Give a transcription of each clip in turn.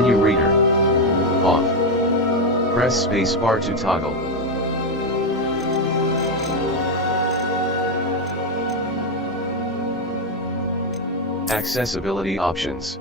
Menu reader. Off. Press spacebar to toggle. Accessibility options.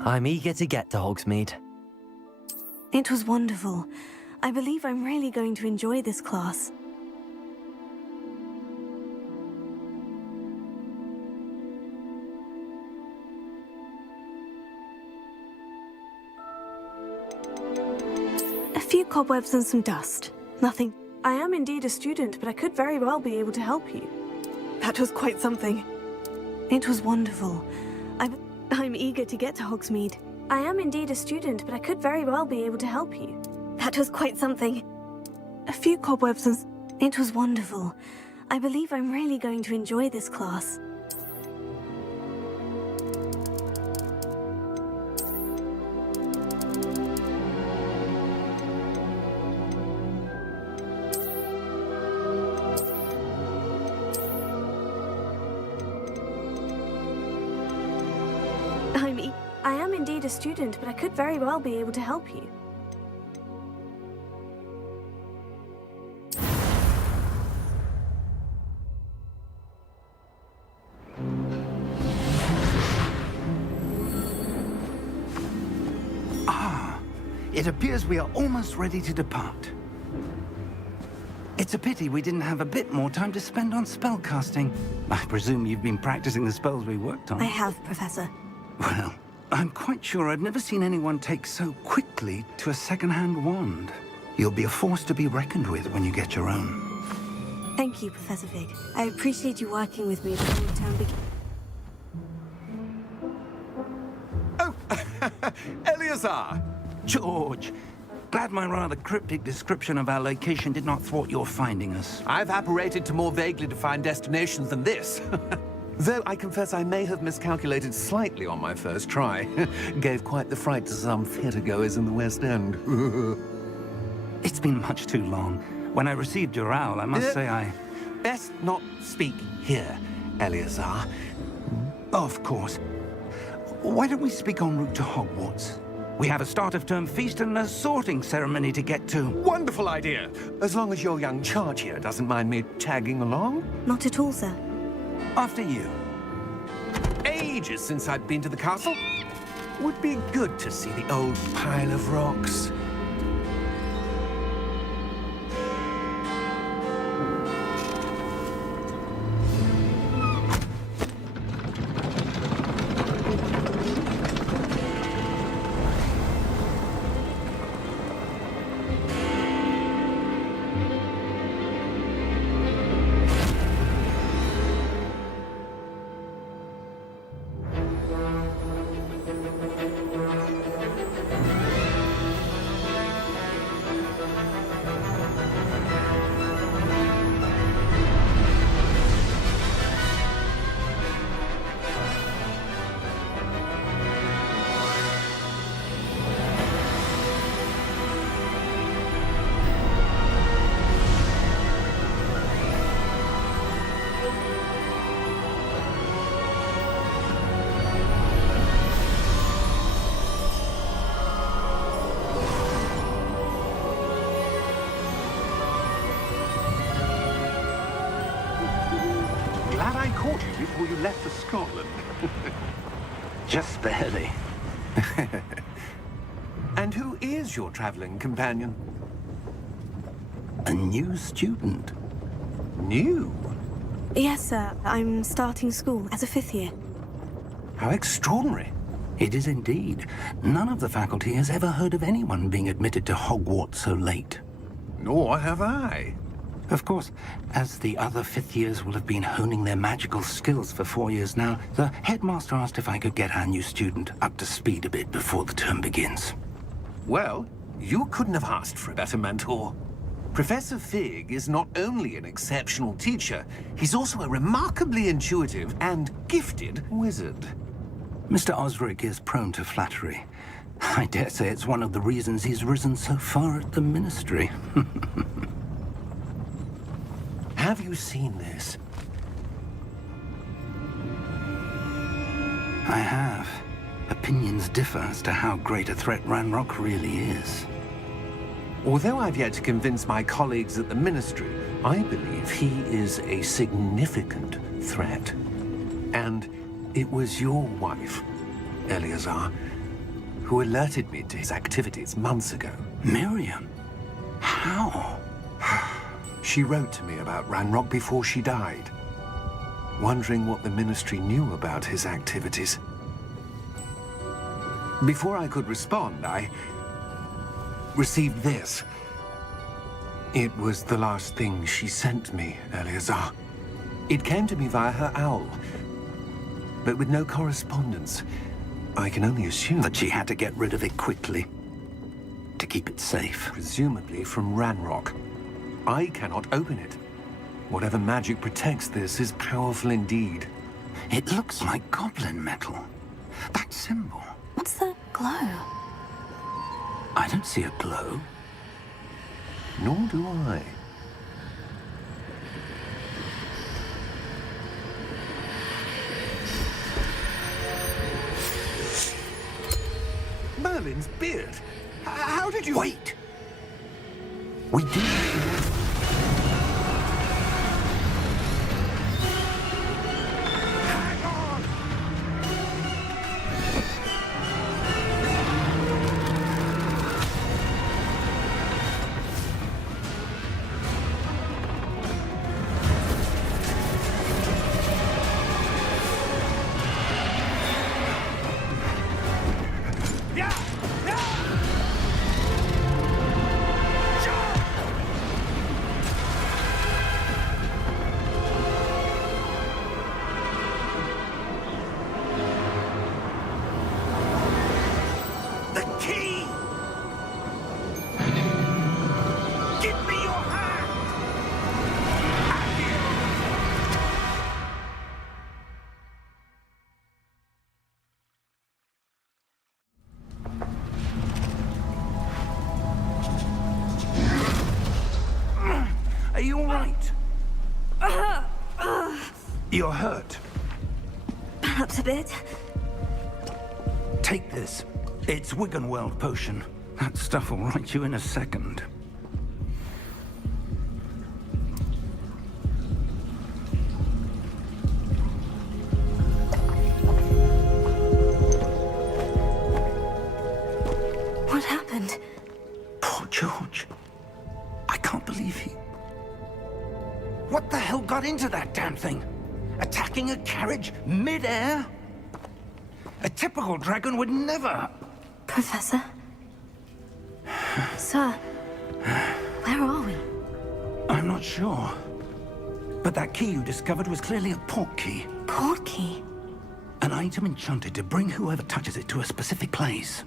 I'm eager to get to Hogsmeade. It was wonderful. I believe I'm really going to enjoy this class. A few cobwebs and some dust. Nothing. I am indeed a student, but I could very well be able to help you. That was quite something. It was wonderful. I'm eager to get to Hogsmeade. I am indeed a student, but I could very well be able to help you. That was quite something. A few cobwebs and... It was wonderful. I believe I'm really going to enjoy this class. I am indeed a student, but I could very well be able to help you. It appears we are almost ready to depart. It's a pity we didn't have a bit more time to spend on spellcasting. I presume you've been practicing the spells we worked on. I have, Professor. Well, I'm quite sure I've never seen anyone take so quickly to a second-hand wand. You'll be a force to be reckoned with when you get your own. Thank you, Professor Fig. I appreciate you working with me before the term begins. Oh, Eleazar! George, glad my rather cryptic description of our location did not thwart your finding us. I've apparated to more vaguely defined destinations than this. Though I confess I may have miscalculated slightly on my first try. Gave quite the fright to some theatre-goers in the West End. It's been much too long. When I received your owl, I must say I... Best not speak here, Eleazar. Of course. Why don't we speak en route to Hogwarts? We have a start-of-term feast and a sorting ceremony to get to. Wonderful idea! As long as your young charge here doesn't mind me tagging along. Not at all, sir. After you. Ages since I'd been to the castle. Would be good to see the old pile of rocks. Glad I caught you before you left for Scotland. Just barely. And who is your traveling companion? A new student. New? Yes, sir. I'm starting school as a 5th year. How extraordinary. It is indeed. None of the faculty has ever heard of anyone being admitted to Hogwarts so late. Nor have I. Of course, as the other 5th years will have been honing their magical skills for 4 years now, the headmaster asked if I could get our new student up to speed a bit before the term begins. Well, you couldn't have asked for a better mentor. Professor Fig is not only an exceptional teacher, he's also a remarkably intuitive and gifted wizard. Mr. Osric is prone to flattery. I dare say it's one of the reasons he's risen so far at the Ministry. Have you seen this? I have. Opinions differ as to how great a threat Ranrock really is. Although I've yet to convince my colleagues at the Ministry, I believe he is a significant threat. And it was your wife, Eleazar, who alerted me to his activities months ago. Miriam? How? She wrote to me about Ranrock before she died, wondering what the Ministry knew about his activities. Before I could respond, I received this. It was the last thing she sent me, Eleazar. It came to me via her owl, but with no correspondence. I can only assume That she had to get rid of it quickly to keep it safe. presumably from Ranrock. I cannot open it. Whatever magic protects this is powerful indeed. It looks like goblin metal. That symbol. What's the glow? I don't see a glow. Nor do I. Merlin's beard. How did you... Wait! We do. Hang on! Yeah! Yeah! The key! Give me your hand! Are you all right? You're hurt. Perhaps a bit. Take this. It's Wiggenweld potion. That stuff will right you in a second. What happened? Poor George. I can't believe he... What the hell got into that damn thing? Attacking a carriage mid-air? A typical dragon would never... Professor? Sir, where are we? I'm not sure. But that key you discovered was clearly a port key. Port key? An item enchanted to bring whoever touches it to a specific place.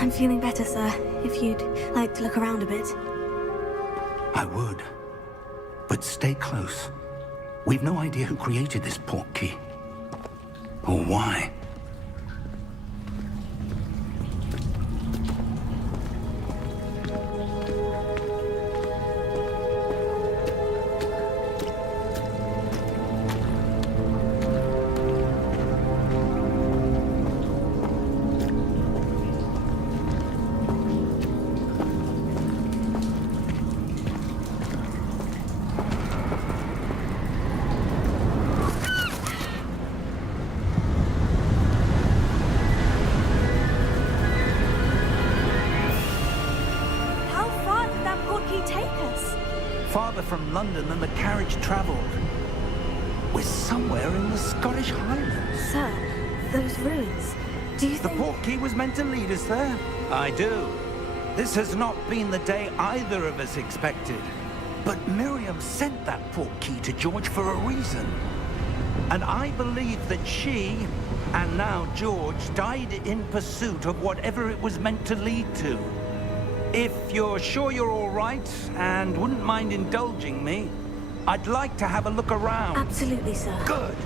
I'm feeling better, sir. If you'd like to look around a bit. I would. But stay close. We've no idea who created this port key. Or why. How far did that port key take us? Farther from London than the carriage traveled. We're somewhere in the Scottish Highlands. Sir, those ruins. Do you The think... port key was meant to lead us there? I do. This has not been the day either of us expected. But Miriam sent that port key to George for a reason. And I believe that she, and now George, died in pursuit of whatever it was meant to lead to. If you're sure you're all right, and wouldn't mind indulging me, I'd like to have a look around. Absolutely, sir. Good.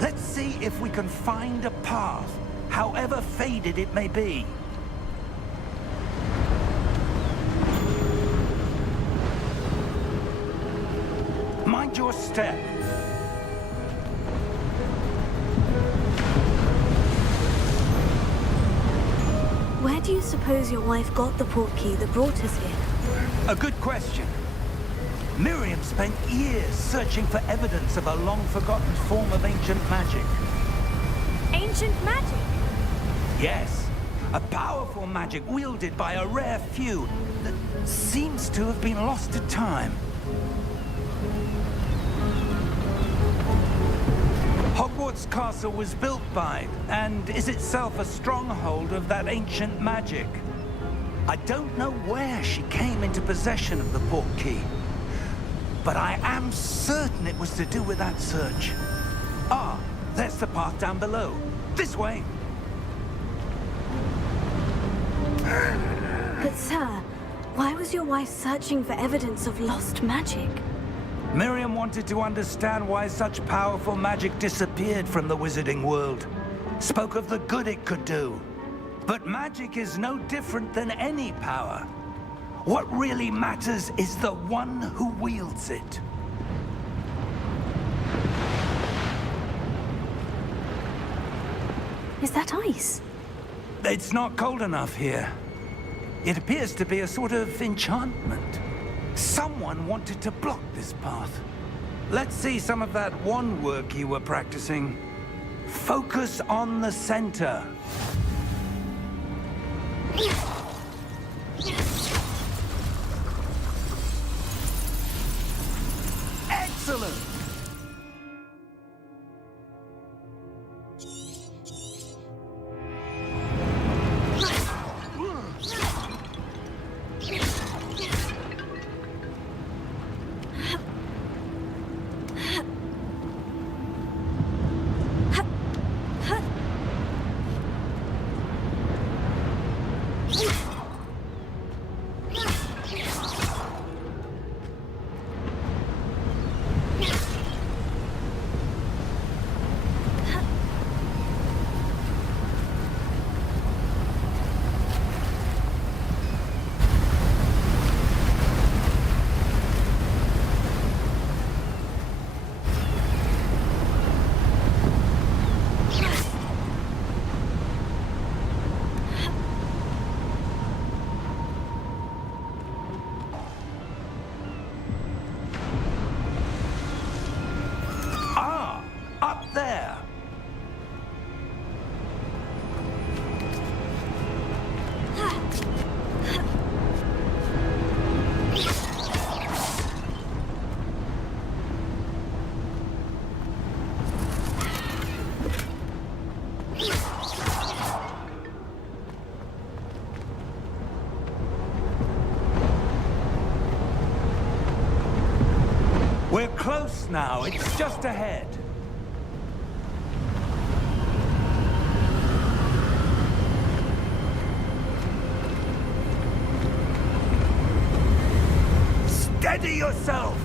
Let's see if we can find a path, however faded it may be. Mind your step. Where do you suppose your wife got the port key that brought us here? A good question. Miriam spent years searching for evidence of a long-forgotten form of ancient magic. Ancient magic? Yes, a powerful magic wielded by a rare few that seems to have been lost to time. Hogwarts Castle was built by, and is itself a stronghold of that ancient magic. I don't know where she came into possession of the portkey, but I am certain it was to do with that search. Ah, there's the path down below. This way! But sir, why was your wife searching for evidence of lost magic? Miriam wanted to understand why such powerful magic disappeared from the wizarding world. Spoke of the good it could do. But magic is no different than any power. What really matters is the one who wields it. Is that ice? It's not cold enough here. It appears to be a sort of enchantment. Someone wanted to block this path. Let's see some of that wand work you were practicing. Focus on the center. Excellent! There! We're close now. It's just ahead. Steady yourself!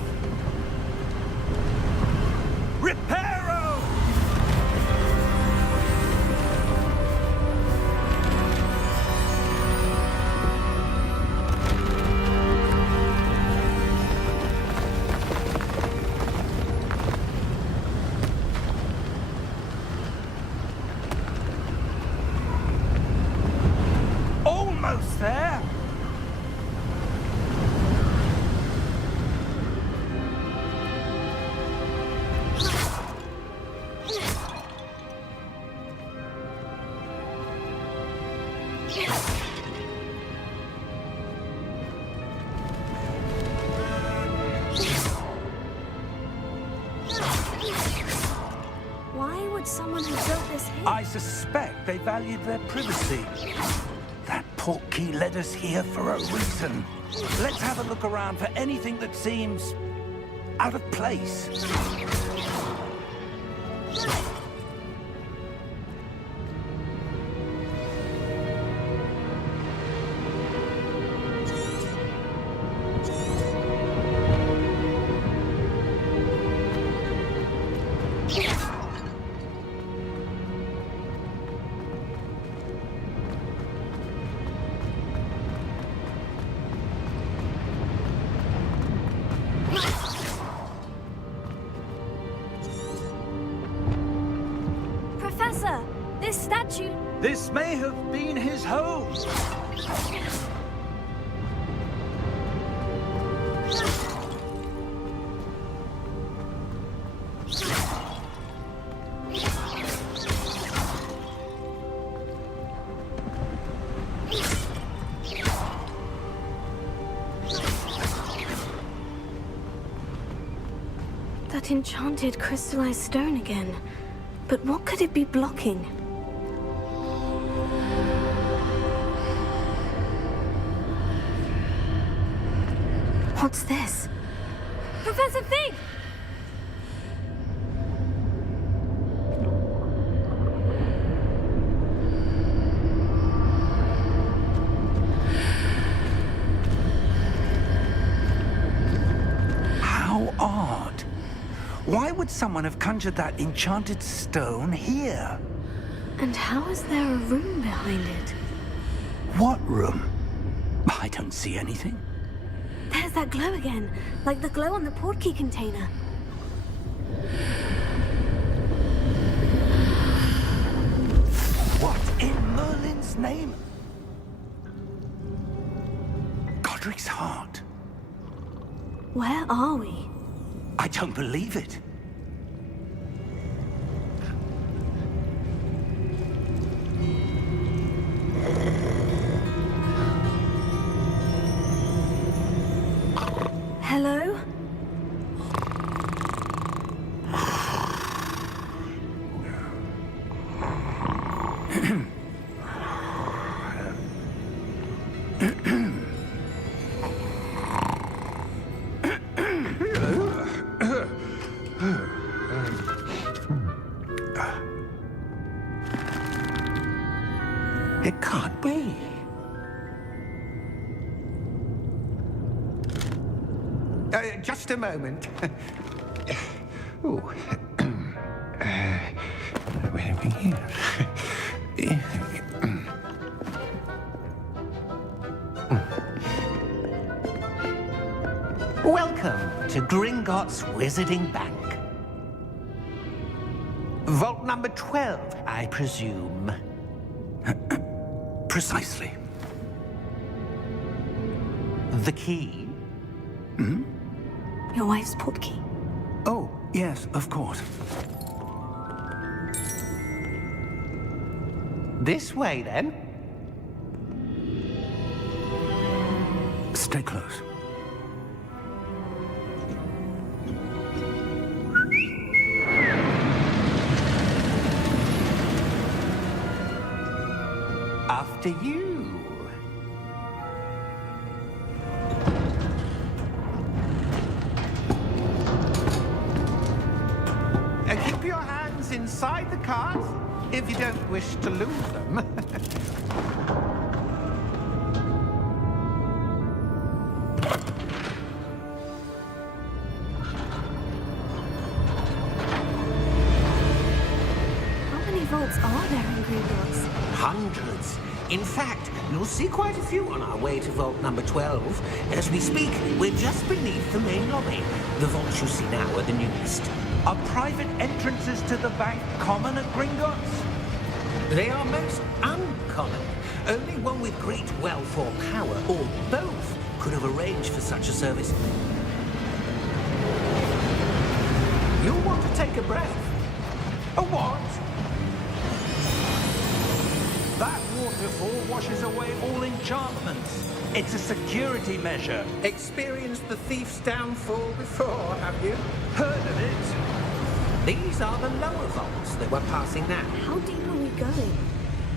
Reparo! Almost there! Why would someone who built this here? I suspect they valued their privacy. That portkey led us here for a reason. Let's have a look around for anything that seems out of place. Professor, this statue... This may have been his home. That enchanted crystallized stone again. But what could it be blocking? What's this? Professor Fig! How odd. Why would someone have conjured that enchanted stone here? And how is there a room behind it? What room? I don't see anything. There's that glow again, like the glow on the portkey container. What in Merlin's name? Godric's heart. Where are we? I don't believe it. Hello? It can't be. Just a moment. Ooh. Where are we here? Welcome to Gringotts Wizarding Bank. Vault number 12, I presume. Precisely. The key? Your wife's portkey. Oh, yes, of course. This way, then. Stay close. After you. Keep your hands inside the cart if you don't wish to lose them. How many vaults are there in Gringotts? Hundreds. In fact, you'll see quite a few on our way to vault number 12. As we speak, we're just beneath the main lobby. The vaults you see now are the newest. Are private entrances to the bank common at Gringotts? They are most uncommon. Only one with great wealth or power, or both, could have arranged for such a service. You'll want to take a breath. A what? That waterfall washes away all enchantments. It's a security measure. Experienced the thief's downfall before, have you? Heard of it? These are the lower vaults that we're passing now. How deep are we going?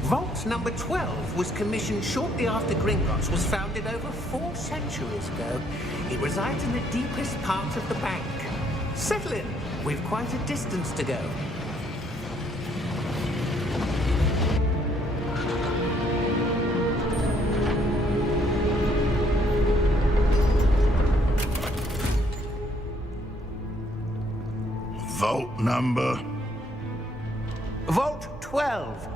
Vault number 12 was commissioned shortly after Gringotts was founded over 4 centuries ago. It resides in the deepest part of the bank. Settle in. We've quite a distance to go. Vault number? Vault 12.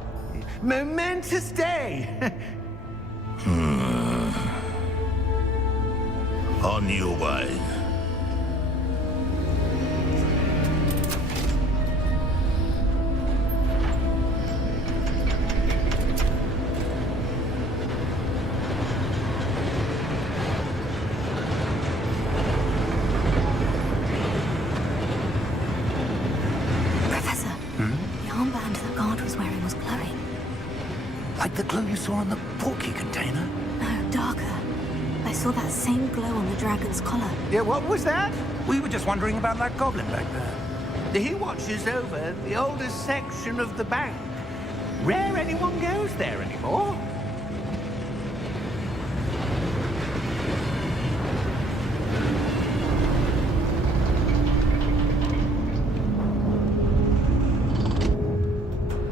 Momentous day. On your way. Professor, the armband that guard was wearing was glowing. Like the glow you saw on the portkey container? No, darker. I saw that same glow on the dragon's collar. Yeah, what was that? We were just wondering about that goblin back there. He watches over the oldest section of the bank. Rare anyone goes there anymore.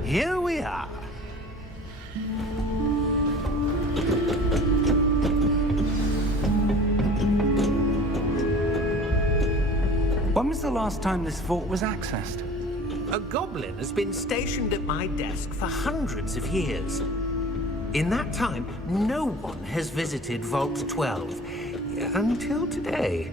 Here we are. When was the last time this vault was accessed? A goblin has been stationed at my desk for hundreds of years. In that time, no one has visited Vault 12. Until today.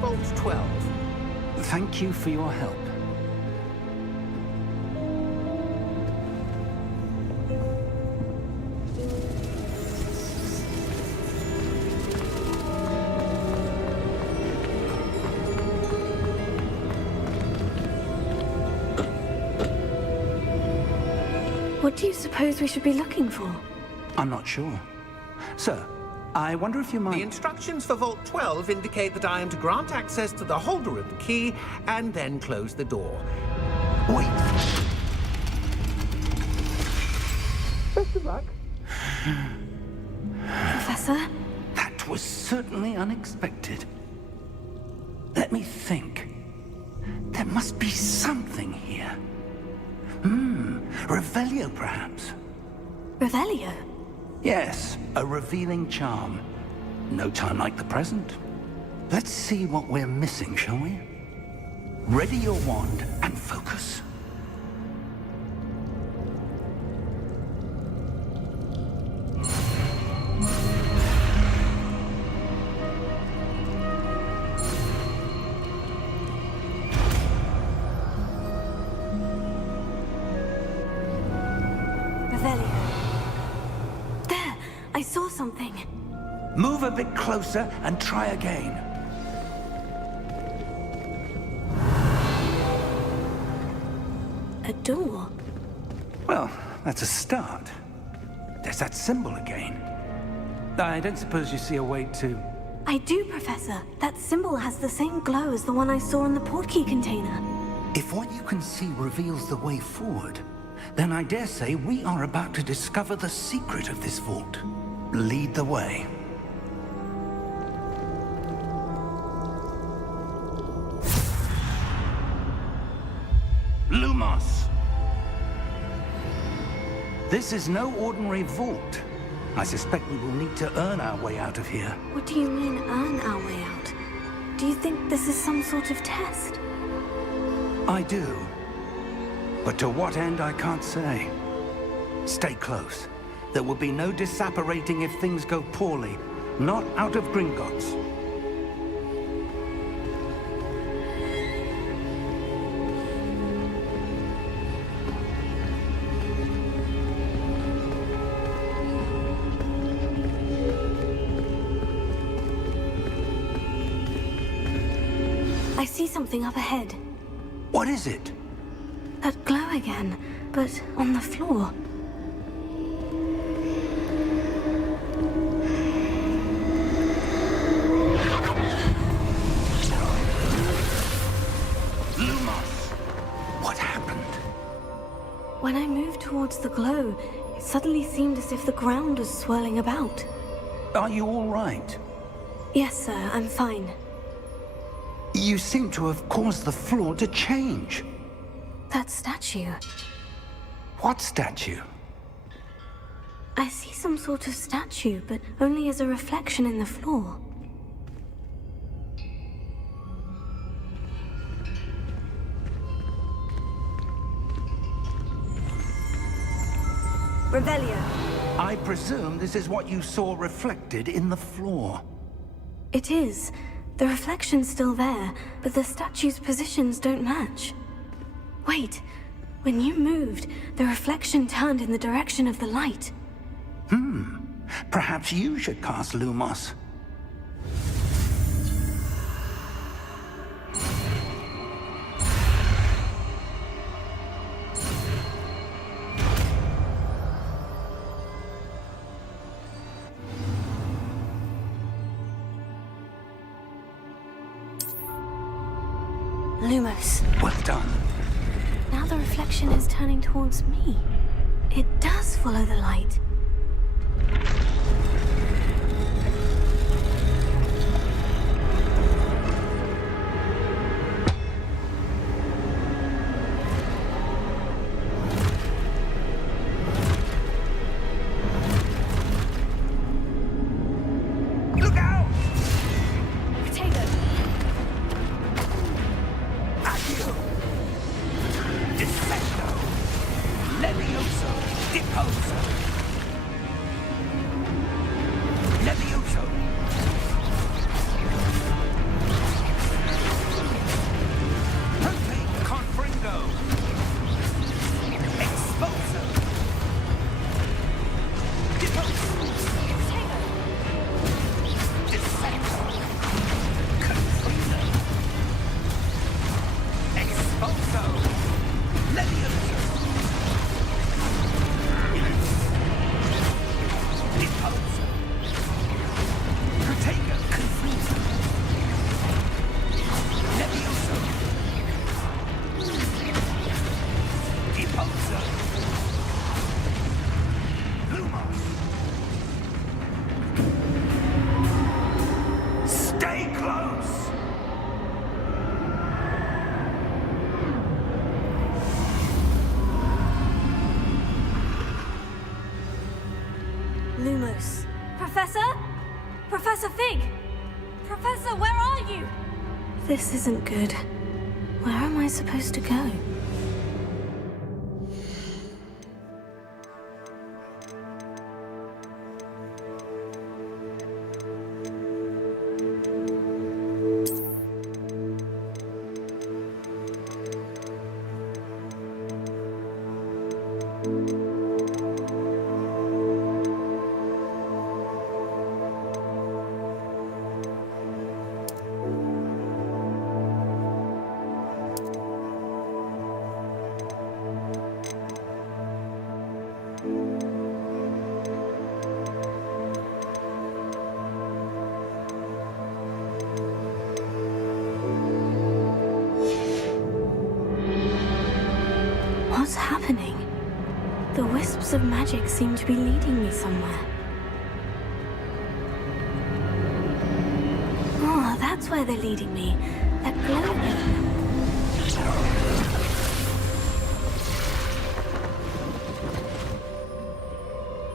Vault 12. Thank you for your help. What do you suppose we should be looking for? I'm not sure. Sir, I wonder if you The might... instructions for Vault 12 indicate that I am to grant access to the holder of the key and then close the door. Wait! Best of luck. Professor? That was certainly unexpected. Let me think. There must be something here. Revelio, perhaps? Revelio? Yes, a revealing charm. No time like the present. Let's see what we're missing, shall we? Ready your wand and focus. Revelio. There! I saw something. Move a bit closer and try again. A door. Well, that's a start. There's that symbol again. I don't suppose you see a way to... I do, Professor. That symbol has the same glow as the one I saw in the portkey container. If what you can see reveals the way forward, then I dare say we are about to discover the secret of this vault. Lead the way. Lumos! This is no ordinary vault. I suspect we will need to earn our way out of here. What do you mean, earn our way out? Do you think this is some sort of test? I do. But to what end, I can't say. Stay close. There will be no disapparating if things go poorly. Not out of Gringotts. I see something up ahead. What is it? That glow again, but on the floor. Lumos! What happened? When I moved towards the glow, it suddenly seemed as if the ground was swirling about. Are you all right? Yes, sir, I'm fine. You seem to have caused the floor to change. That statue. What statue? I see some sort of statue, but only as a reflection in the floor. Revelio. I presume this is what you saw reflected in the floor. It is. The reflection's still there, but the statue's positions don't match. Wait. When you moved, the reflection turned in the direction of the light. Perhaps you should cast Lumos. Lumos. Well done. Now the reflection is turning towards me. It does follow the light. Look out! Potato. Accio! Dissecto! Levioso! Deposo! Levioso! Perfect Confringo! Exposo! Deposo! Dissecto! Confringo! Exposo! Levioso! Deposo! Protego! Confringo! Levioso! Deposo! Lumos! Stay close! Lumos. Professor? Professor Fig! Professor, where are you? This isn't good. Where am I supposed to go? What's happening? The wisps of magic seem to be leading me somewhere. Oh, that's where they're leading me. That glowing.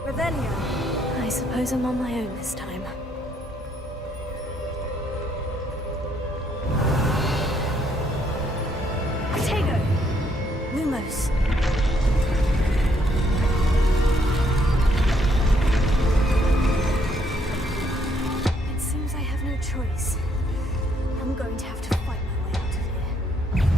Revelio. I suppose I'm on my own this time. Potato. Lumos. It seems I have no choice. I'm going to have to fight my way out of here.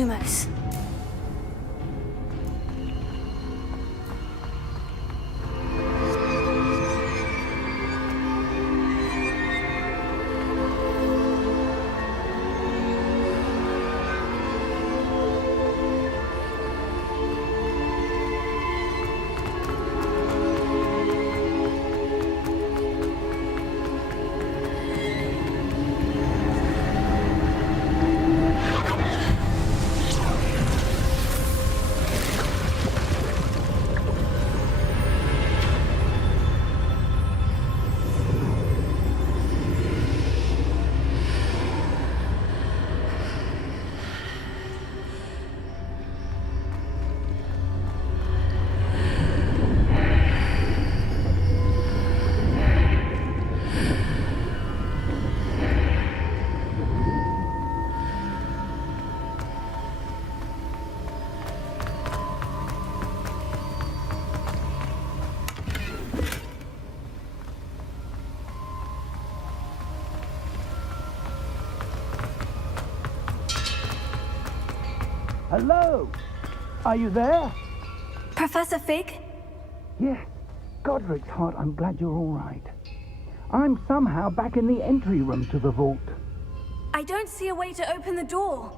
Lumos. Hello? Are you there? Professor Fig? Yes. Godric's heart, I'm glad you're all right. I'm somehow back in the entry room to the vault. I don't see a way to open the door.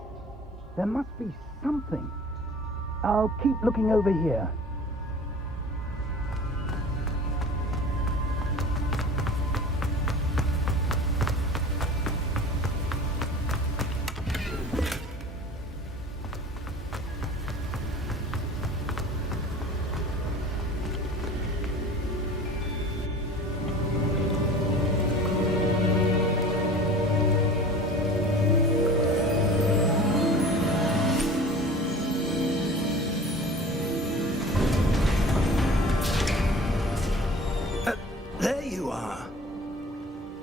There must be something. I'll keep looking over here. There you are.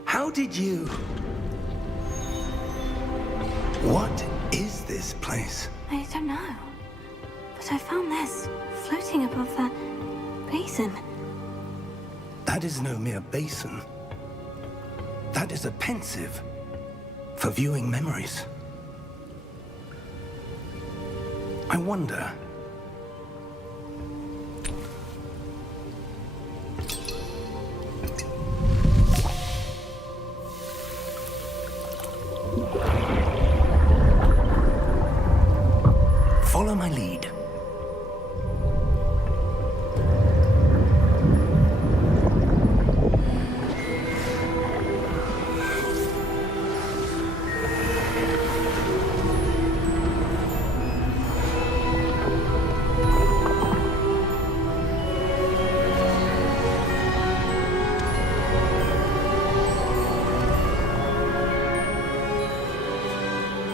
How did you... What is this place? I don't know. But I found this floating above that basin. That is no mere basin. That is a pensive for viewing memories. I wonder... Follow my lead.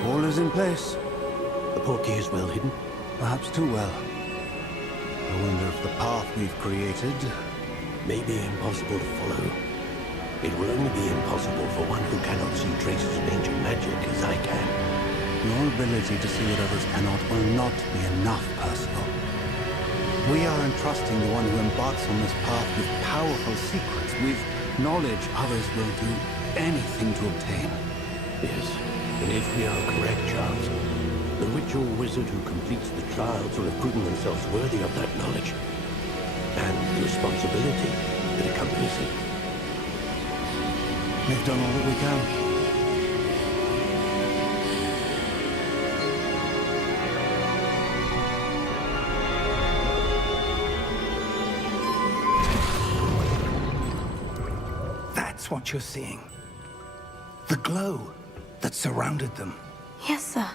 All is in place. The portkey is well hidden. Perhaps too well. I wonder if the path we've created... May be impossible to follow. It will only be impossible for one who cannot see traces of ancient magic as I can. Your ability to see what others cannot will not be enough, Percival. We are entrusting the one who embarks on this path with powerful secrets, with knowledge others will do anything to obtain. Yes, and if we are correct, Charles, the witch or wizard who completes the trials will have proven themselves worthy of that knowledge and the responsibility that accompanies it. We've done all that we can. That's what you're seeing. The glow that surrounded them. Yes, sir.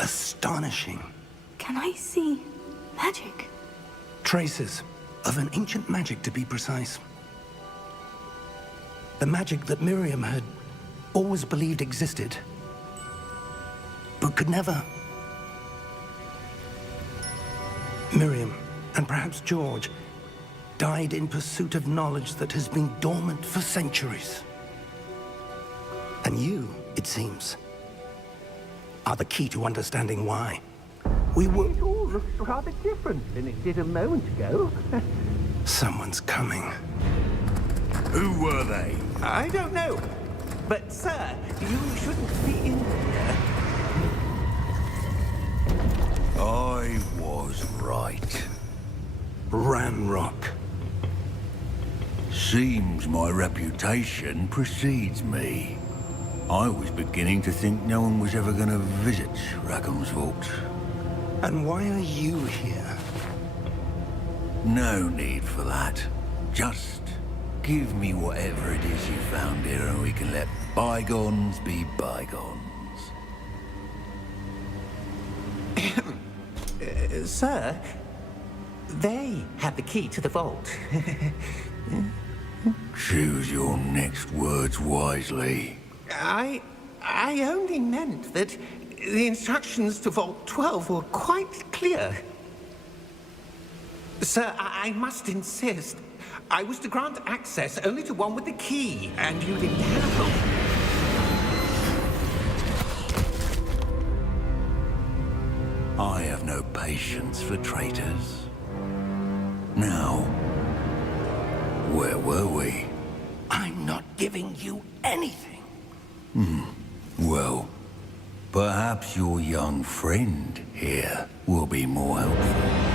Astonishing. Can I see magic? Traces of an ancient magic, to be precise. The magic that Miriam had always believed existed, but could never. Miriam, and perhaps George, died in pursuit of knowledge that has been dormant for centuries. And you, it seems, are the key to understanding why. We were... It all looks rather different than it did a moment ago. Someone's coming. Who were they? I don't know. But, sir, you shouldn't be in here. Ranrock. Seems my reputation precedes me. I was beginning to think no one was ever going to visit Rackham's vault. And why are you here? No need for that. Just give me whatever it is you found here and we can let bygones be bygones. Sir, they have the key to the vault. Choose your next words wisely. I only meant that the instructions to Vault 12 were quite clear. Sir, I must insist. I was to grant access only to one with the key, and you didn't have it. I have no patience for traitors. Now, where were we? I'm not giving you anything. Well, perhaps your young friend here will be more helpful.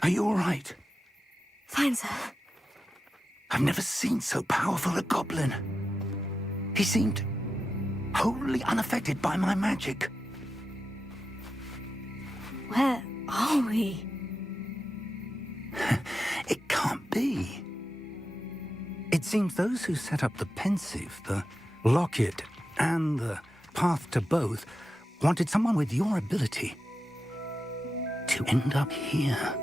Are you all right? Fine, sir. I've never seen so powerful a goblin. He seemed wholly unaffected by my magic. Where are we? It can't be. It seems those who set up the pensive, the locket, and the path to both wanted someone with your ability to end up here.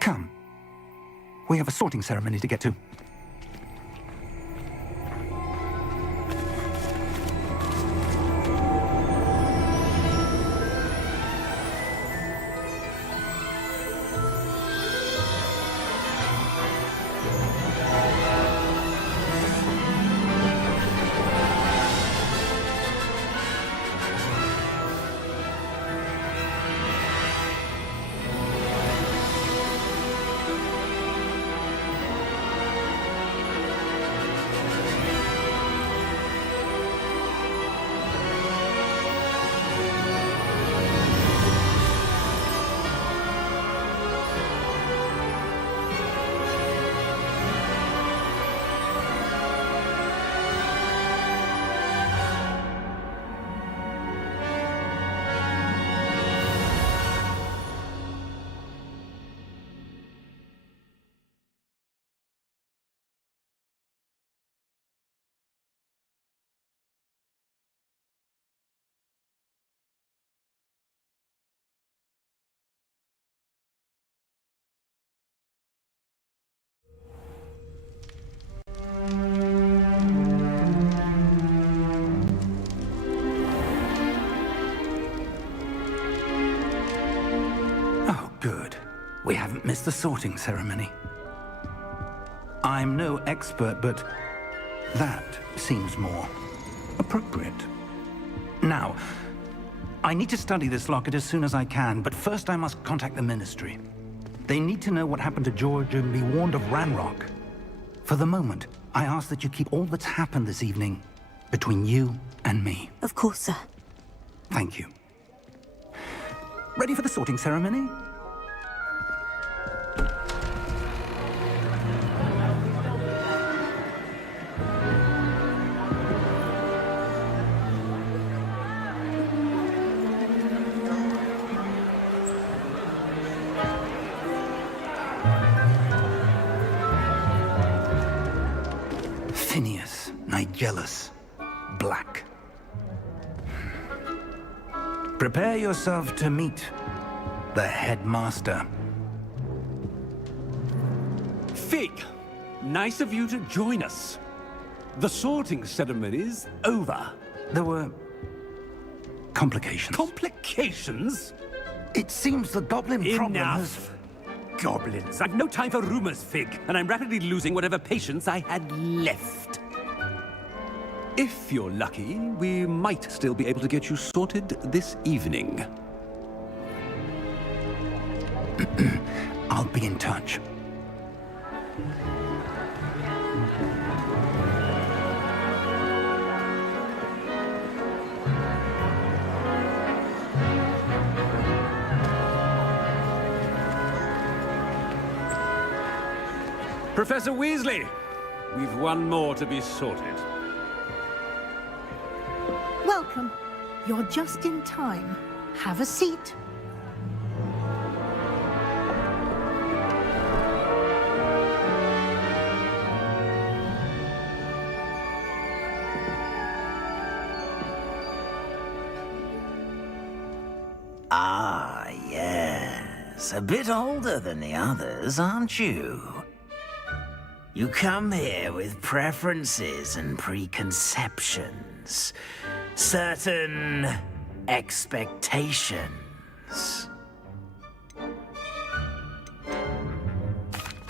Come. We have a sorting ceremony to get to. Good. We haven't missed the sorting ceremony. I'm no expert, but that seems more appropriate. Now, I need to study this locket as soon as I can, but first I must contact the Ministry. They need to know what happened to George and be warned of Ranrock. For the moment, I ask that you keep all that's happened this evening between you and me. Of course, sir. Thank you. Ready for the sorting ceremony? jealous. Black. Prepare yourself to meet the headmaster. Fig, nice of you to join us. The sorting ceremony's over. There were complications. Complications? It seems the goblin problem has... Enough! Goblins. I've no time for rumors, Fig, and I'm rapidly losing whatever patience I had left. If you're lucky, we might still be able to get you sorted this evening. I'll be in touch. Professor Weasley, we've one more to be sorted. Welcome. You're just in time. Have a seat. Ah, yes. A bit older than the others, aren't you? You come here with preferences and preconceptions. Certain expectations.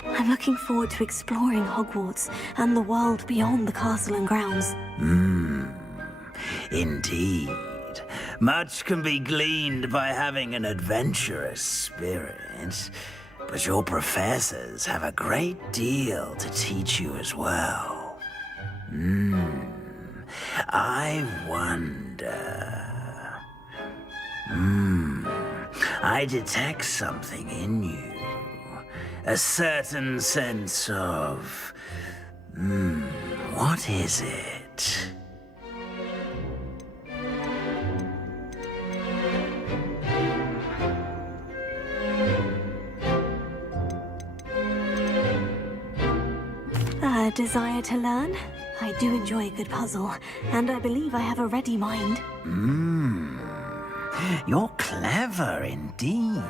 I'm looking forward to exploring Hogwarts and the world beyond the castle and grounds. Indeed. Much can be gleaned by having an adventurous spirit, but your professors have a great deal to teach you as well. I wonder... I detect something in you. A certain sense of... what is it? A desire to learn? I do enjoy a good puzzle, and I believe I have a ready mind. You're clever indeed.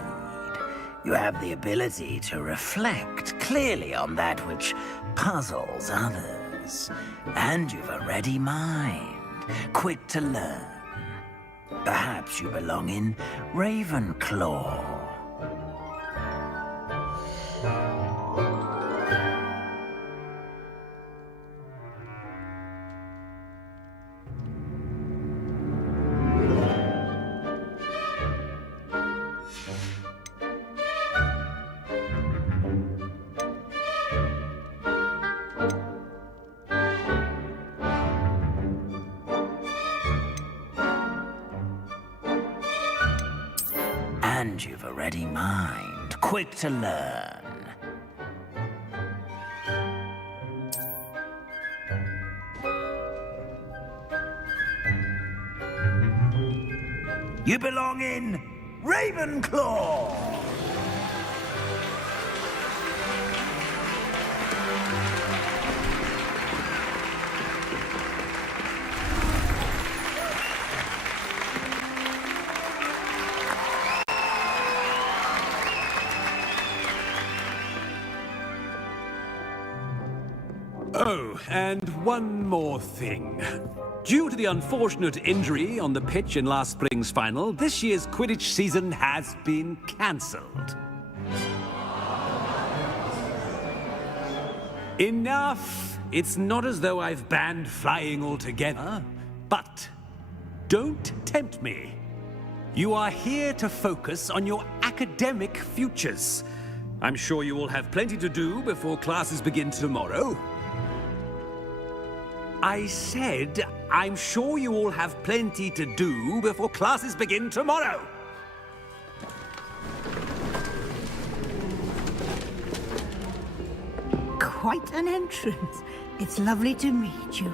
You have the ability to reflect clearly on that which puzzles others. And you've a ready mind, quick to learn. Perhaps you belong in Ravenclaw. And you've a ready mind, quick to learn. You belong in Ravenclaw! Oh, and one more thing. Due to the unfortunate injury on the pitch in last spring's final, this year's Quidditch season has been cancelled. Enough! It's not as though I've banned flying altogether, but don't tempt me. You are here to focus on your academic futures. I'm sure you will have plenty to do before classes begin tomorrow. I said, I'm sure you all have plenty to do before classes begin tomorrow. Quite an entrance. It's lovely to meet you.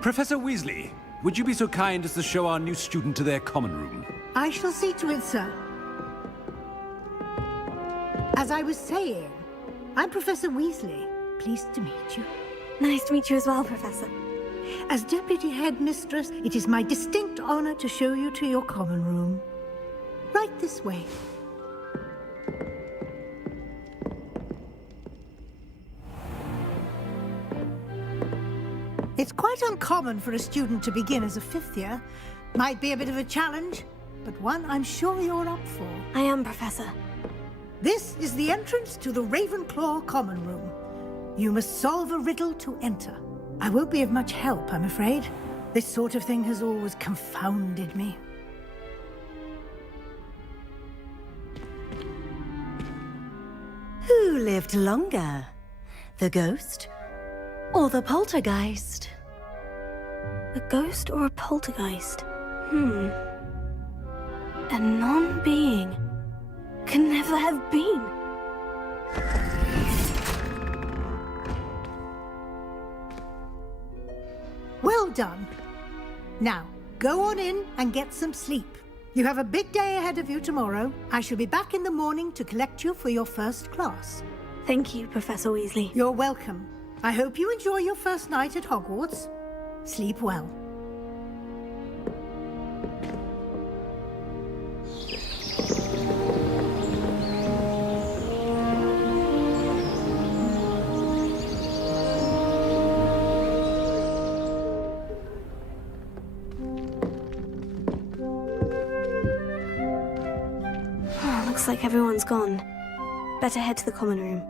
Professor Weasley, would you be so kind as to show our new student to their common room? I shall see to it, sir. As I was saying, I'm Professor Weasley. Pleased to meet you. Nice to meet you as well, Professor. As Deputy Headmistress, it is my distinct honor to show you to your common room. Right this way. It's quite uncommon for a student to begin as a fifth year. Might be a bit of a challenge, but one I'm sure you're up for. I am, Professor. This is the entrance to the Ravenclaw Common Room. You must solve a riddle to enter. I won't be of much help, I'm afraid. This sort of thing has always confounded me. Who lived longer? The ghost or the poltergeist? A ghost or a poltergeist? A non-being can never have been. Well done. Now, go on in and get some sleep. You have a big day ahead of you tomorrow. I shall be back in the morning to collect you for your first class. Thank you, Professor Weasley. You're welcome. I hope you enjoy your first night at Hogwarts. Sleep well. Looks like everyone's gone. Better head to the common room.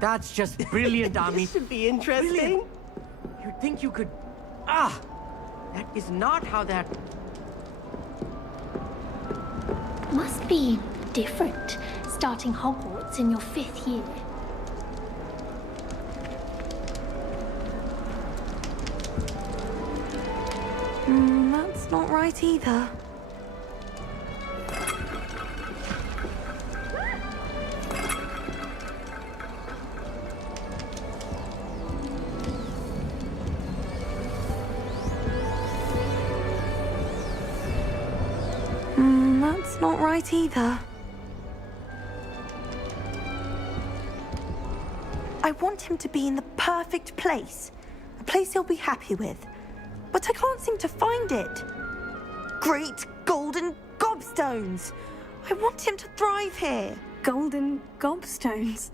That's just brilliant, Ami. This should be interesting. Brilliant. You'd think you could... Ah! That is not how that... Must be different, starting Hogwarts in your 5th year. That's not right either. That's not right either. I want him to be in the perfect place. A place he'll be happy with. But I can't seem to find it. Great golden gobstones! I want him to thrive here. Golden gobstones?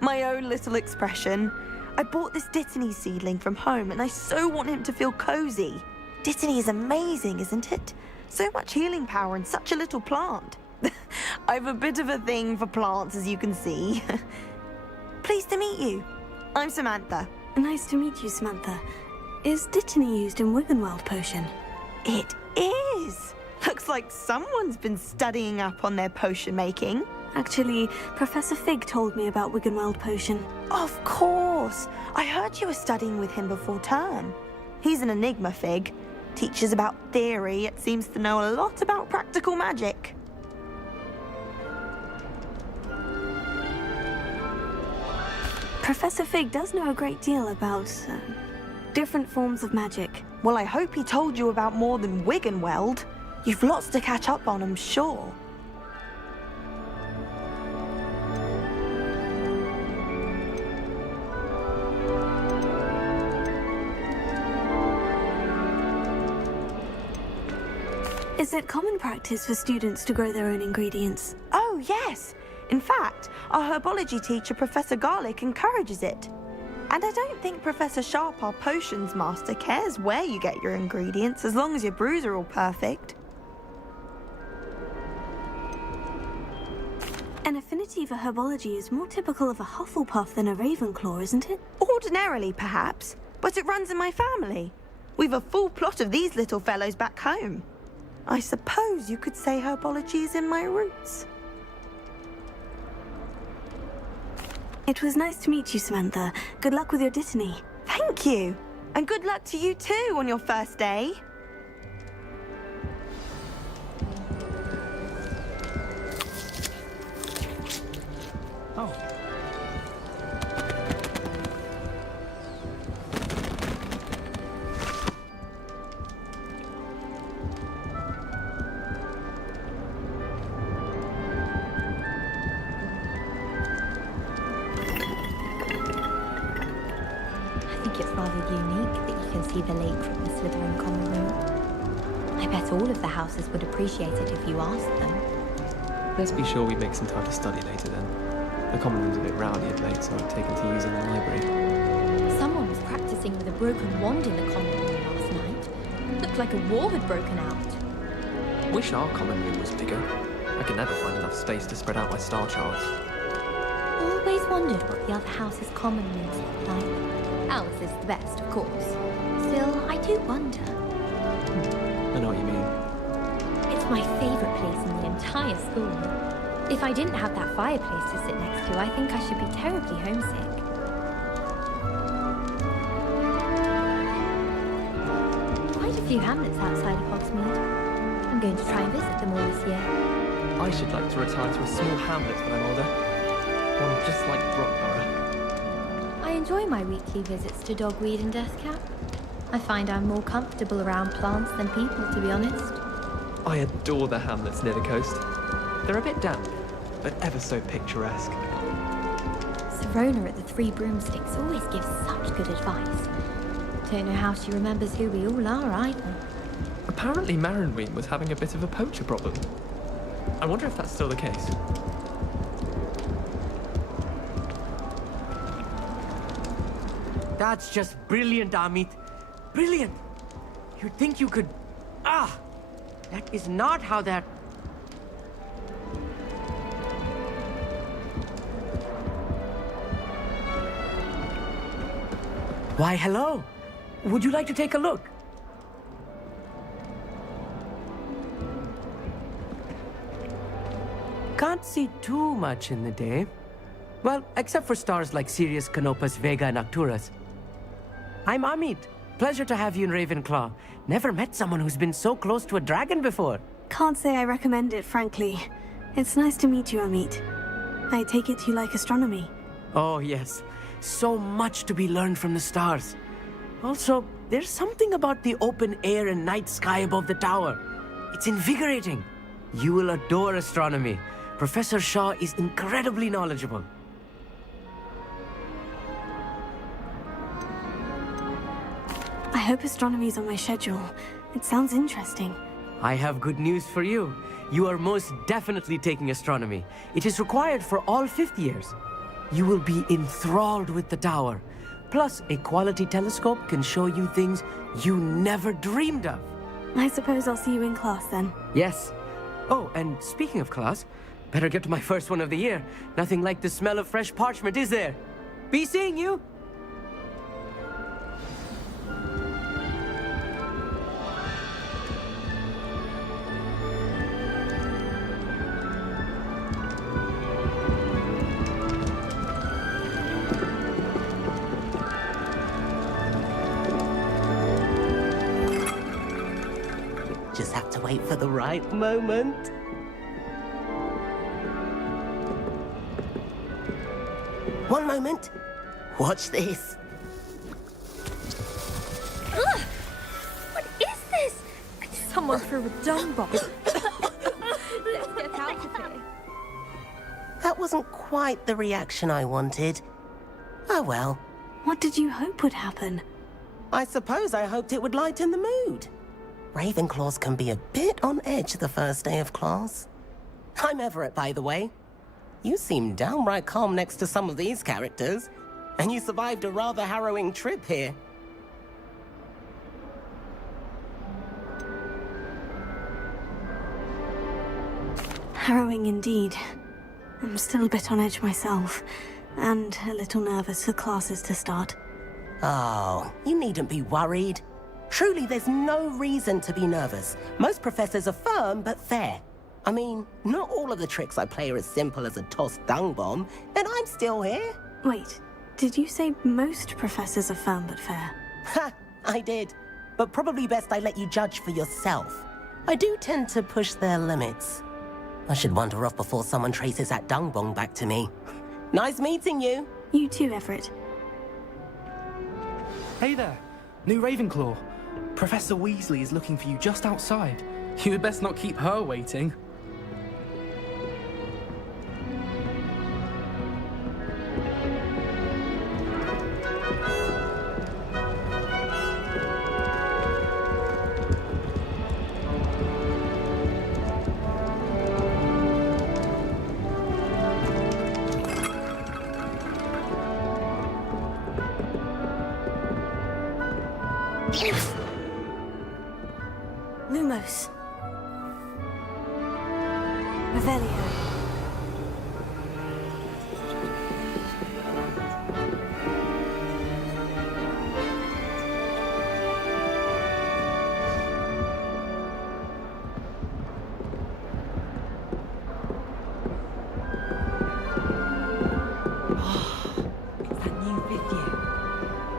My own little expression. I bought this Dittany seedling from home and I so want him to feel cozy. Dittany is amazing, isn't it? So much healing power in such a little plant. I've a bit of a thing for plants, as you can see. Pleased to meet you. I'm Samantha. Nice to meet you, Samantha. Is Dittany used in Wiggenweld potion? It is! Looks like someone's been studying up on their potion making. Actually, Professor Fig told me about Wiggenweld potion. Of course! I heard you were studying with him before term. He's an enigma, Fig. Teaches about theory, yet seems to know a lot about practical magic. Professor Fig does know a great deal about different forms of magic. Well, I hope he told you about more than Wiggenweld. You've lots to catch up on, I'm sure. Is it common practice for students to grow their own ingredients? Oh, yes. In fact, our herbology teacher, Professor Garlick, encourages it. And I don't think Professor Sharp, our potions master, cares where you get your ingredients, as long as your brews are all perfect. An affinity for herbology is more typical of a Hufflepuff than a Ravenclaw, isn't it? Ordinarily, perhaps, but it runs in my family. We've a full plot of these little fellows back home. I suppose you could say herbology is in my roots. It was nice to meet you, Samantha. Good luck with your Dittany. Thank you. And good luck to you too on your first day. Oh. It's rather unique that you can see the lake from the Slytherin common room. I bet all of the houses would appreciate it if you asked them. Let's be sure we make some time to study later then. The common room's a bit rowdy of late, so I've taken to using the library. Someone was practicing with a broken wand in the common room last night. Looked like a war had broken out. Wish our common room was bigger. I can never find enough space to spread out my star charts. Always wondered what the other house's common rooms looked like. Ours is the best, of course. Still, I do wonder. I know what you mean. It's my favourite place in the entire school. If I didn't have that fireplace to sit next to, I think I should be terribly homesick. Quite a few hamlets outside of Hogsmeade. I'm going to try and visit them all this year. I should like to retire to a small hamlet when I'm older. One just like Brookborough. I enjoy my weekly visits to Dogweed and Deathcap. I find I'm more comfortable around plants than people, to be honest. I adore the hamlets near the coast. They're a bit damp, but ever so picturesque. Serona at the Three Broomsticks always gives such good advice. Don't know how she remembers who we all are either. Apparently Marronween was having a bit of a poacher problem. I wonder if that's still the case. That's just brilliant, Amit. Brilliant! You'd think you could... Ah! That is not how that... Why, hello. Would you like to take a look? Can't see too much in the day. Well, except for stars like Sirius, Canopus, Vega, and Arcturus. I'm Amit. Pleasure to have you in Ravenclaw. Never met someone who's been so close to a dragon before. Can't say I recommend it, frankly. It's nice to meet you, Amit. I take it you like astronomy. Oh, yes. So much to be learned from the stars. Also, there's something about the open air and night sky above the tower. It's invigorating. You will adore astronomy. Professor Shaw is incredibly knowledgeable. I hope astronomy's on my schedule. It sounds interesting. I have good news for you. You are most definitely taking astronomy. It is required for all 5th years. You will be enthralled with the tower. Plus, a quality telescope can show you things you never dreamed of. I suppose I'll see you in class then. Yes. Oh, and speaking of class, better get to my first one of the year. Nothing like the smell of fresh parchment, is there? Be seeing you! Just have to wait for the right moment. One moment. Watch this. Ugh! What is this? Someone threw a dung bomb. Let's get out of here. That wasn't quite the reaction I wanted. Oh well. What did you hope would happen? I suppose I hoped it would lighten the mood. Ravenclaws can be a bit on edge the first day of class. I'm Everett, by the way. You seem downright calm next to some of these characters, and you survived a rather harrowing trip here. Harrowing indeed. I'm still a bit on edge myself, and a little nervous for classes to start. Oh, you needn't be worried. Truly, there's no reason to be nervous. Most professors are firm but fair. I mean, not all of the tricks I play are as simple as a tossed dung bomb, and I'm still here. Wait, did you say most professors are firm but fair? Ha! I did. But probably best I let you judge for yourself. I do tend to push their limits. I should wander off before someone traces that dung bomb back to me. Nice meeting you. You too, Everett. Hey there, new Ravenclaw. Professor Weasley is looking for you just outside. You had best not keep her waiting. Lumos. Revelio.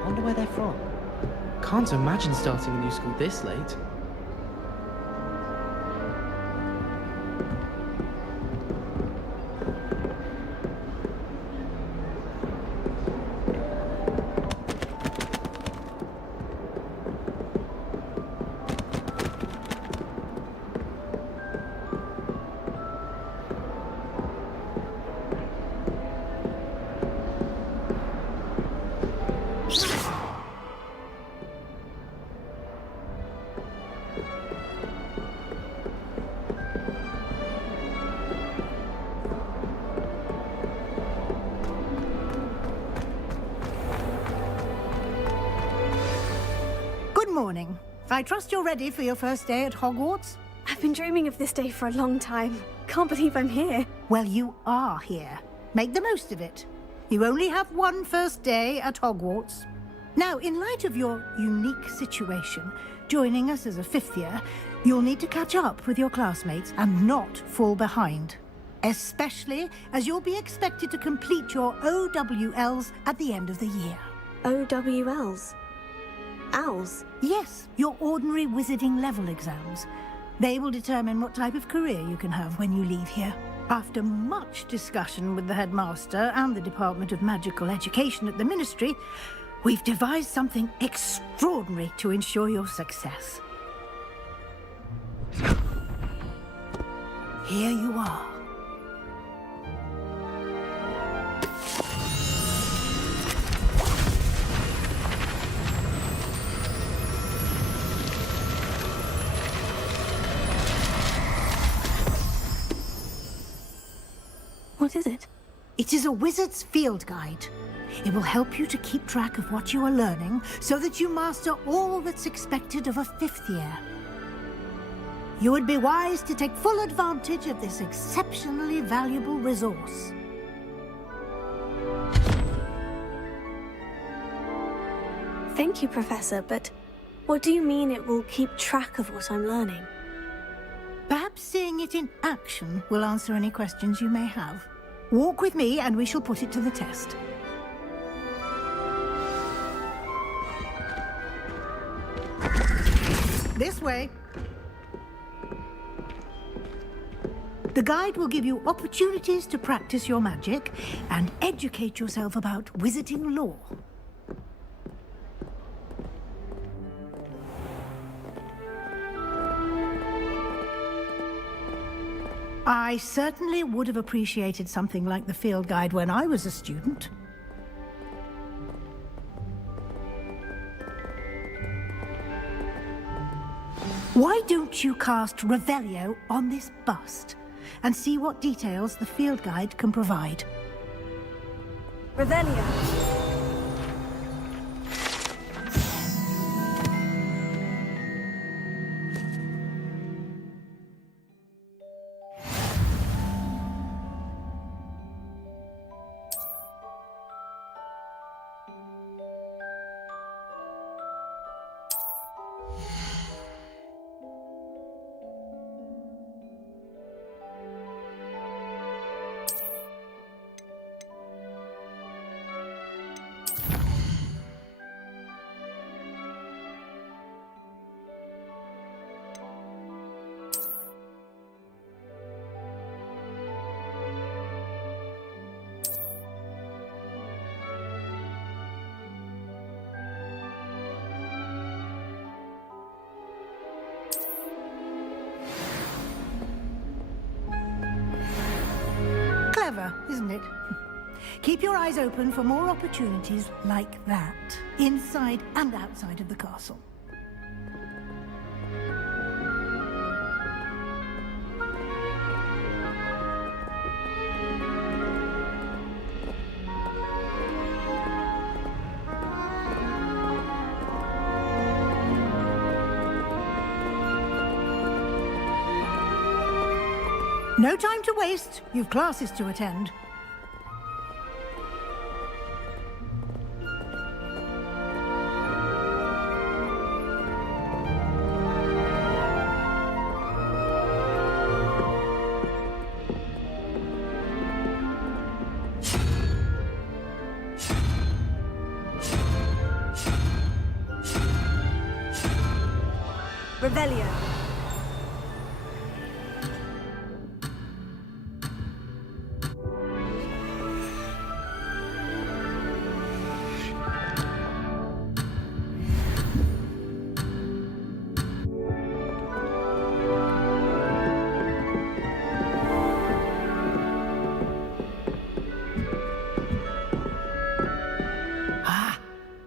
Wonder where they're from. Can't imagine starting a new school this late. Good morning. I trust you're ready for your first day at Hogwarts? I've been dreaming of this day for a long time. Can't believe I'm here. Well, you are here. Make the most of it. You only have one first day at Hogwarts. Now, in light of your unique situation, joining us as a fifth year, you'll need to catch up with your classmates and not fall behind. Especially as you'll be expected to complete your OWLs at the end of the year. OWLs? Owls? Yes, your ordinary wizarding level exams. They will determine what type of career you can have when you leave here. After much discussion with the headmaster and the Department of Magical Education at the Ministry, we've devised something extraordinary to ensure your success. Here you are. What is it? It is a wizard's field guide. It will help you to keep track of what you are learning so that you master all that's expected of a fifth year. You would be wise to take full advantage of this exceptionally valuable resource. Thank you, Professor, but what do you mean it will keep track of what I'm learning? Perhaps seeing it in action will answer any questions you may have. Walk with me and we shall put it to the test. This way. The guide will give you opportunities to practice your magic and educate yourself about wizarding lore. I certainly would have appreciated something like the field guide when I was a student. Why don't you cast Revelio on this bust and see what details the field guide can provide? Revelio. Clever, isn't it? Keep your eyes open for more opportunities like that, inside and outside of the castle. No time to waste. You've classes to attend. Revelio.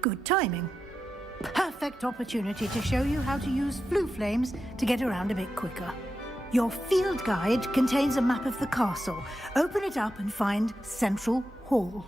Good timing. Perfect opportunity to show you how to use flue flames to get around a bit quicker. Your field guide contains a map of the castle. Open it up and find Central Hall.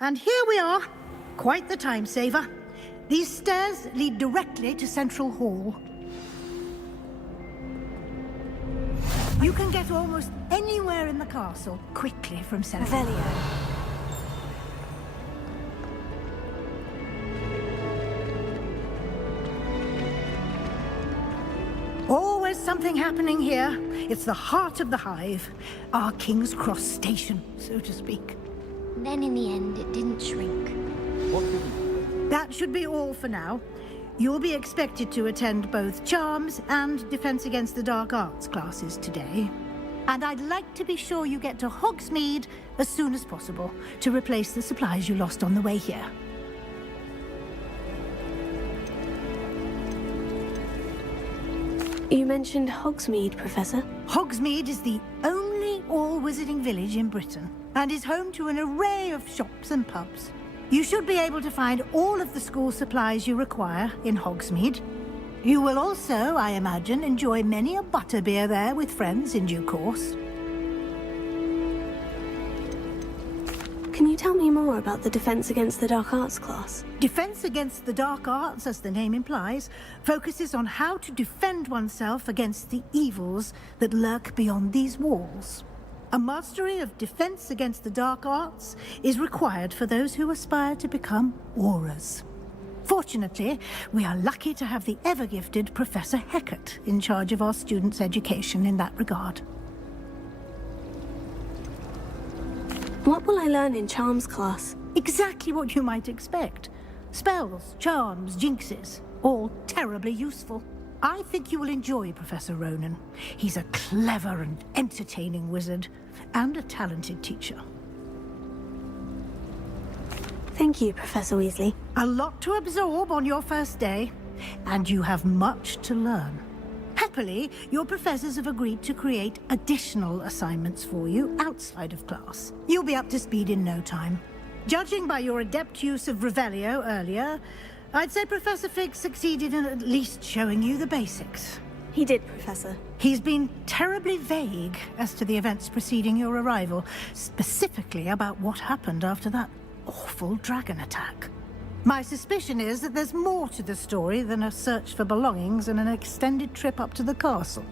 And here we are. Quite the time saver. These stairs lead directly to Central Hall. You can get almost anywhere in the castle quickly from Central. Always something happening here. It's the heart of the hive. Our King's Cross station, so to speak. Then in the end, it didn't shrink. That should be all for now. You'll be expected to attend both Charms and Defense Against the Dark Arts classes today. And I'd like to be sure you get to Hogsmeade as soon as possible to replace the supplies you lost on the way here. You mentioned Hogsmeade, Professor. Hogsmeade is the only all-wizarding village in Britain and is home to an array of shops and pubs. You should be able to find all of the school supplies you require in Hogsmeade. You will also, I imagine, enjoy many a butterbeer there with friends in due course. Can you tell me more about the Defense Against the Dark Arts class? Defense Against the Dark Arts, as the name implies, focuses on how to defend oneself against the evils that lurk beyond these walls. A mastery of Defense Against the Dark Arts is required for those who aspire to become Aurors. Fortunately, we are lucky to have the ever-gifted Professor Hecat in charge of our students' education in that regard. What will I learn in Charms class? Exactly what you might expect. Spells, charms, jinxes, all terribly useful. I think you will enjoy Professor Ronan. He's a clever and entertaining wizard, and a talented teacher. Thank you, Professor Weasley. A lot to absorb on your first day, and you have much to learn. Happily, your professors have agreed to create additional assignments for you outside of class. You'll be up to speed in no time. Judging by your adept use of Revelio earlier, I'd say Professor Fig succeeded in at least showing you the basics. He did, Professor. He's been terribly vague as to the events preceding your arrival, specifically about what happened after that awful dragon attack. My suspicion is that there's more to the story than a search for belongings and an extended trip up to the castle.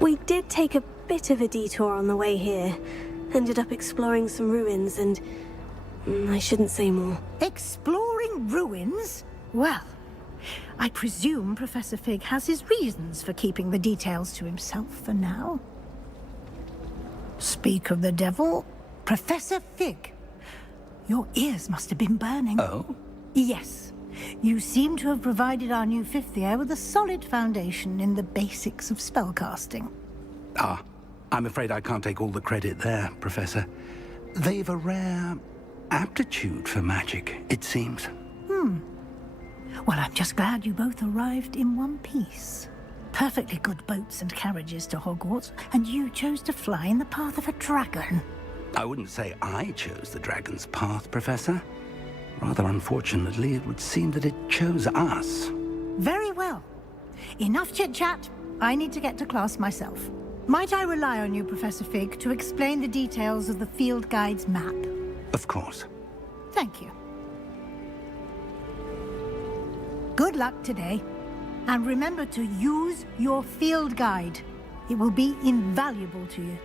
We did take a bit of a detour on the way here. Ended up exploring some ruins and... I shouldn't say more. Exploring ruins? Well, I presume Professor Fig has his reasons for keeping the details to himself for now. Speak of the devil, Professor Fig. Your ears must have been burning. Oh? Yes. You seem to have provided our new fifth year with a solid foundation in the basics of spellcasting. Ah, I'm afraid I can't take all the credit there, Professor. They've a rare aptitude for magic, it seems. Well, I'm just glad you both arrived in one piece. Perfectly good boats and carriages to Hogwarts, and you chose to fly in the path of a dragon. I wouldn't say I chose the dragon's path, Professor. Rather unfortunately, it would seem that it chose us. Very well. Enough chit-chat. I need to get to class myself. Might I rely on you, Professor Fig, to explain the details of the field guide's map? Of course. Thank you. Good luck today. And remember to use your field guide. It will be invaluable to you.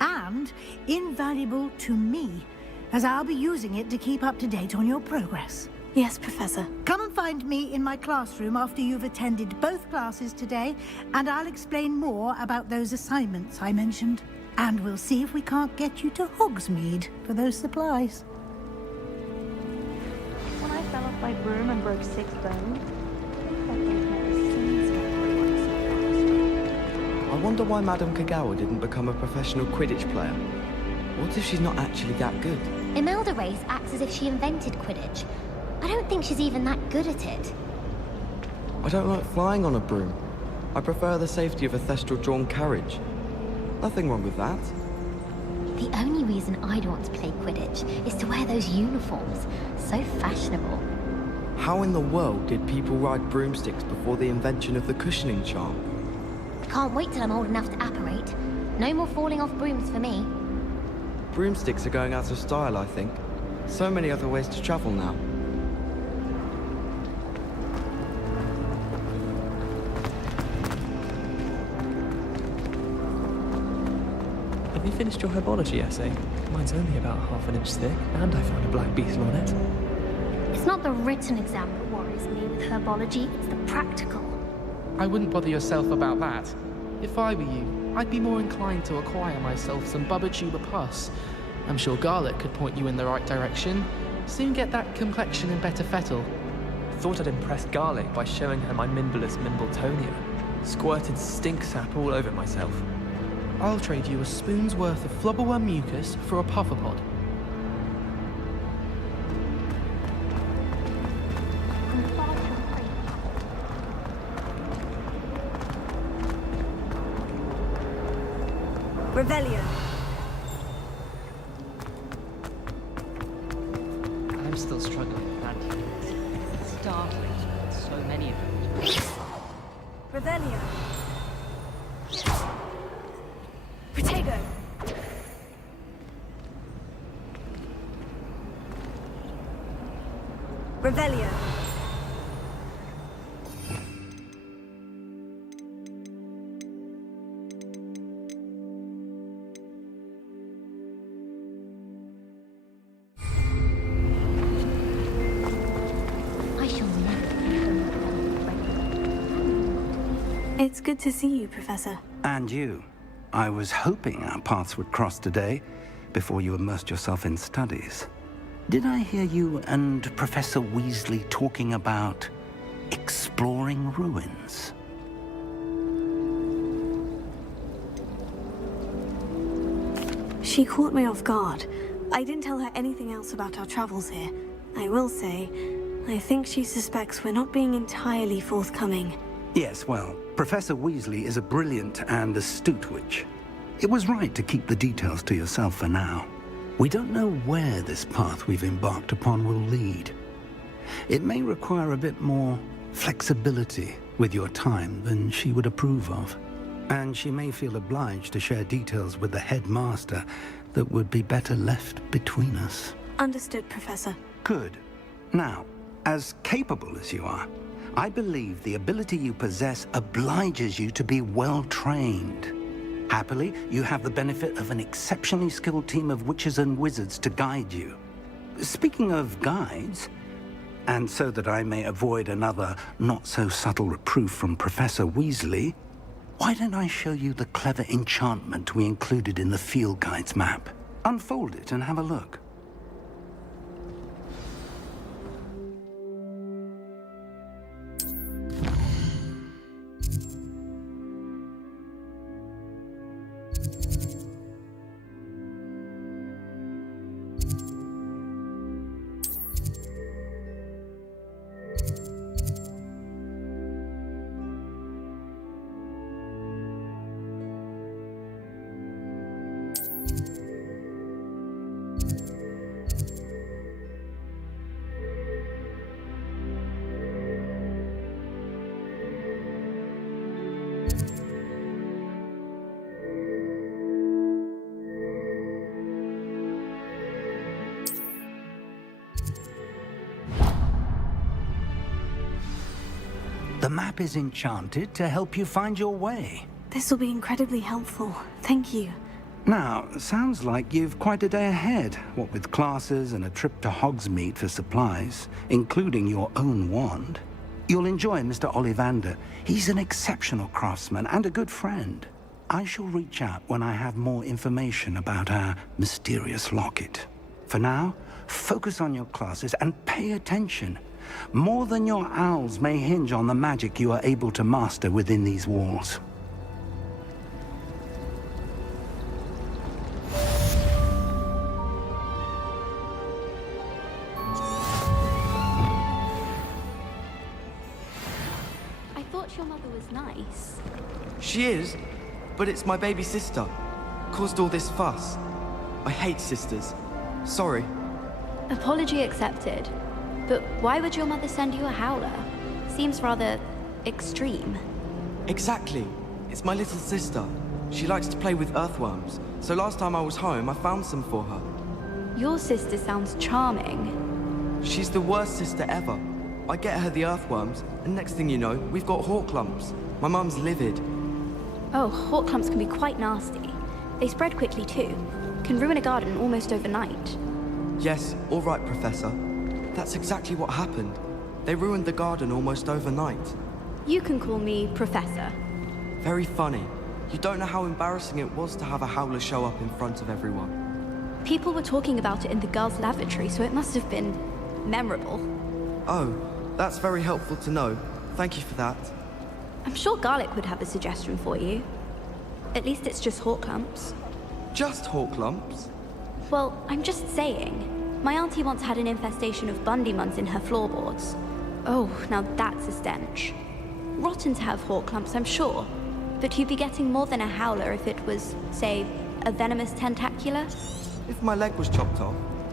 And invaluable to me, as I'll be using it to keep up to date on your progress. Yes, Professor. Come and find me in my classroom after you've attended both classes today, and I'll explain more about those assignments I mentioned. And we'll see if we can't get you to Hogsmeade for those supplies. When I fell off my broom and broke 6 bones, I wonder why Madame Kagawa didn't become a professional Quidditch player. What if she's not actually that good? Imelda Race acts as if she invented Quidditch. I don't think she's even that good at it. I don't like flying on a broom. I prefer the safety of a thestral-drawn carriage. Nothing wrong with that. The only reason I'd want to play Quidditch is to wear those uniforms. So fashionable. How in the world did people ride broomsticks before the invention of the cushioning charm? Can't wait till I'm old enough to apparate. No more falling off brooms for me. Broomsticks are going out of style, I think. So many other ways to travel now. Have you finished your herbology essay? Mine's only about half an inch thick, and I found a black beetle on it. It's not the written exam that worries me with herbology, it's the practical. I wouldn't bother yourself about that. If I were you, I'd be more inclined to acquire myself some Bubba pus. I'm sure Garlic could point you in the right direction. Soon get that complexion in better fettle. Thought I'd impress Garlic by showing her my Mimblelus Mimbletonia. Squirted stink sap all over myself. I'll trade you a spoon's worth of flubberworm mucus for a pufferpod. Revelio. I'm still struggling with that. It's startling, so many of them. Revelio. Protego. Revelio. It's good to see you, Professor. And you. I was hoping our paths would cross today, before you immersed yourself in studies. Did I hear you and Professor Weasley talking about exploring ruins? She caught me off guard. I didn't tell her anything else about our travels here. I will say, I think she suspects we're not being entirely forthcoming. Yes, well, Professor Weasley is a brilliant and astute witch. It was right to keep the details to yourself for now. We don't know where this path we've embarked upon will lead. It may require a bit more flexibility with your time than she would approve of. And she may feel obliged to share details with the headmaster that would be better left between us. Understood, Professor. Good. Now, as capable as you are, I believe the ability you possess obliges you to be well-trained. Happily, you have the benefit of an exceptionally skilled team of witches and wizards to guide you. Speaking of guides, and so that I may avoid another not-so-subtle reproof from Professor Weasley, why don't I show you the clever enchantment we included in the field guide's map? Unfold it and have a look. The map is enchanted to help you find your way. This will be incredibly helpful. Thank you. Now, sounds like you've quite a day ahead, what with classes and a trip to Hogsmeade for supplies, including your own wand. You'll enjoy Mr. Ollivander. He's an exceptional craftsman and a good friend. I shall reach out when I have more information about our mysterious locket. For now, focus on your classes and pay attention. More than your owls may hinge on the magic you are able to master within these walls. I thought your mother was nice. She is, but it's my baby sister. Caused all this fuss. I hate sisters. Sorry. Apology accepted. But why would your mother send you a howler? Seems rather extreme. Exactly. It's my little sister. She likes to play with earthworms. So last time I was home, I found some for her. Your sister sounds charming. She's the worst sister ever. I get her the earthworms, and next thing you know, we've got hawk lumps. My mum's livid. Oh, hawk clumps can be quite nasty. They spread quickly too. Can ruin a garden almost overnight. Yes, all right, Professor. That's exactly what happened. They ruined the garden almost overnight. You can call me Professor. Very funny. You don't know how embarrassing it was to have a howler show up in front of everyone. People were talking about it in the girls' lavatory, so it must have been memorable. Oh, that's very helpful to know. Thank you for that. I'm sure Garlic would have a suggestion for you. At least it's just hawk clumps. Just hawk lumps? Well, I'm just saying. My auntie once had an infestation of bundymuns in her floorboards. Oh, now that's a stench. Rotten to have hawk clumps, I'm sure. But you'd be getting more than a howler if it was, say, a venomous tentacula. If my leg was chopped off,